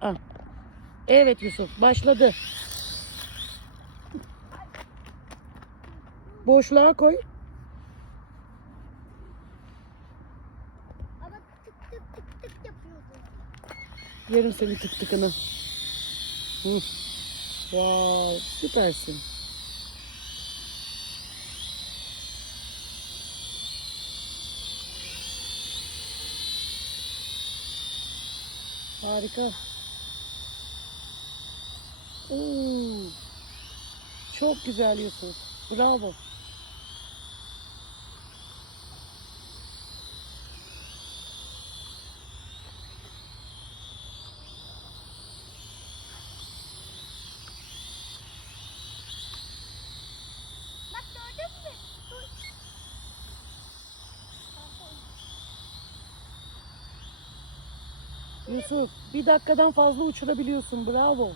Al. Evet Yusuf başladı. Boşluğa koy. Ama tık tık tık tık yapıyordu. Yerim seni tık tıkını. Hı. Wow, süpersin. Harika. Oo. Çok güzel Yusuf. Bravo. Yusuf bir dakikadan fazla uçurabiliyorsun. Bravo.